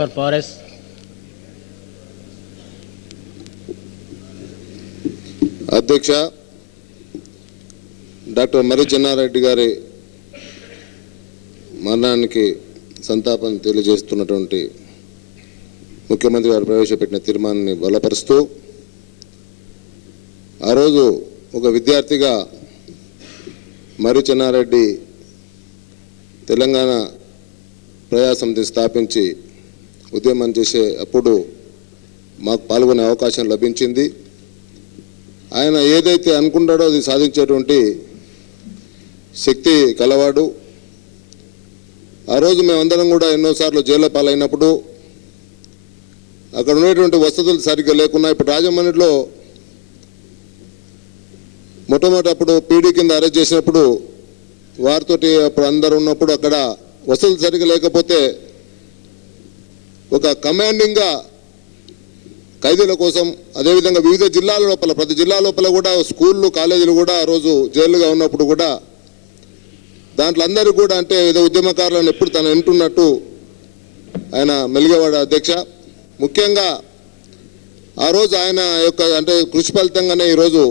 for Forest. అధ్యక్ష doctor మర్రి చెన్నారెడ్డి గారి మరణానికి సంతాపం తెలియజేస్తున్నటువంటి ముఖ్యమంత్రి గారు ప్రవేశపెట్టిన తీర్మానాన్ని బలపరుస్తూ ఆ రోజు ఒక విద్యార్థిగా మర్రి చెన్నారెడ్డి తెలంగాణ ప్రజా సమితిని స్థాపించి ఉద్యమం చేసే అప్పుడు మాకు పాల్గొనే అవకాశం లభించింది. ఆయన ఏదైతే అనుకుంటాడో అది సాధించేటువంటి శక్తి కలవాడు. ఆ రోజు మేమందరం కూడా ఎన్నోసార్లు జైల్లో పాలైనప్పుడు అక్కడ ఉన్నటువంటి వసతులు సరిగ్గా లేకున్నా ఇప్పుడు రాజమండ్రిలో మొట్టమొదటి అప్పుడు పీడీ కింద అరెస్ట్ చేసినప్పుడు వారితోటి అప్పుడు అందరు ఉన్నప్పుడు అక్కడ వసతులు సరిగ్గా లేకపోతే ఒక కమాండింగ్గా ఖైదీల కోసం అదేవిధంగా వివిధ జిల్లాల లోపల ప్రతి జిల్లా లోపల కూడా స్కూళ్ళు కాలేజీలు కూడా ఆ రోజు జైలుగా ఉన్నప్పుడు కూడా దాంట్లో అందరూ కూడా అంటే ఏదో ఉద్యమకారులను ఎప్పుడు తను వింటున్నట్టు ఆయన మెలిగేవాడు. అధ్యక్ష ముఖ్యంగా ఆ రోజు ఆయన యొక్క అంటే కృషి ఫలితంగానే ఈరోజు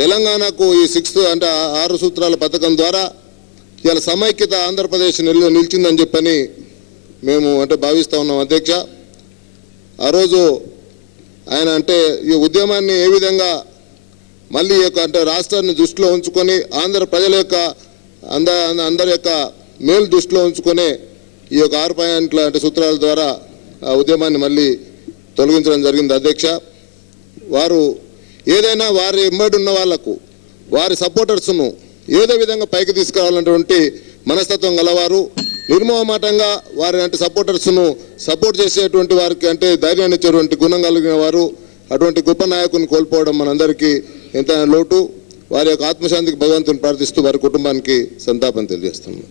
తెలంగాణకు ఈ 6 అంటే 6 సూత్రాల పథకం ద్వారా ఇలా సమైక్యత ఆంధ్రప్రదేశ్ నిలిచిందని చెప్పని మేము అంటే భావిస్తూ ఉన్నాం. అధ్యక్ష ఆ రోజు ఆయన అంటే ఈ ఉద్యమాన్ని ఏ విధంగా మళ్ళీ యొక్క అంటే రాష్ట్రాన్ని దృష్టిలో ఉంచుకొని ఆంధ్ర ప్రజల యొక్క అందరి యొక్క మేలు దృష్టిలో ఉంచుకొని ఈ యొక్క 6 పాయింట్ల అంటే సూత్రాల ద్వారా ఆ ఉద్యమాన్ని మళ్ళీ తొలగించడం జరిగింది. అధ్యక్ష వారు ఏదైనా వారి ఎంబడి ఉన్న వాళ్లకు వారి సపోర్టర్స్ను ఏదో విధంగా పైకి తీసుకురావాలన్నటువంటి మనస్తత్వం గలవారు. నిర్మోహమాటంగా వారి అంటే సపోర్టర్స్ను సపోర్ట్ చేసేటువంటి వారికి అంటే ధైర్యాన్ని ఇచ్చేటువంటి గుణం కలిగిన వారు. అటువంటి గొప్ప నాయకుని కోల్పోవడం మనందరికీ ఎంతైనా లోటు. వారి యొక్క ఆత్మశాంతికి భగవంతుని ప్రార్థిస్తూ వారి కుటుంబానికి సంతాపం తెలియజేస్తున్నాం.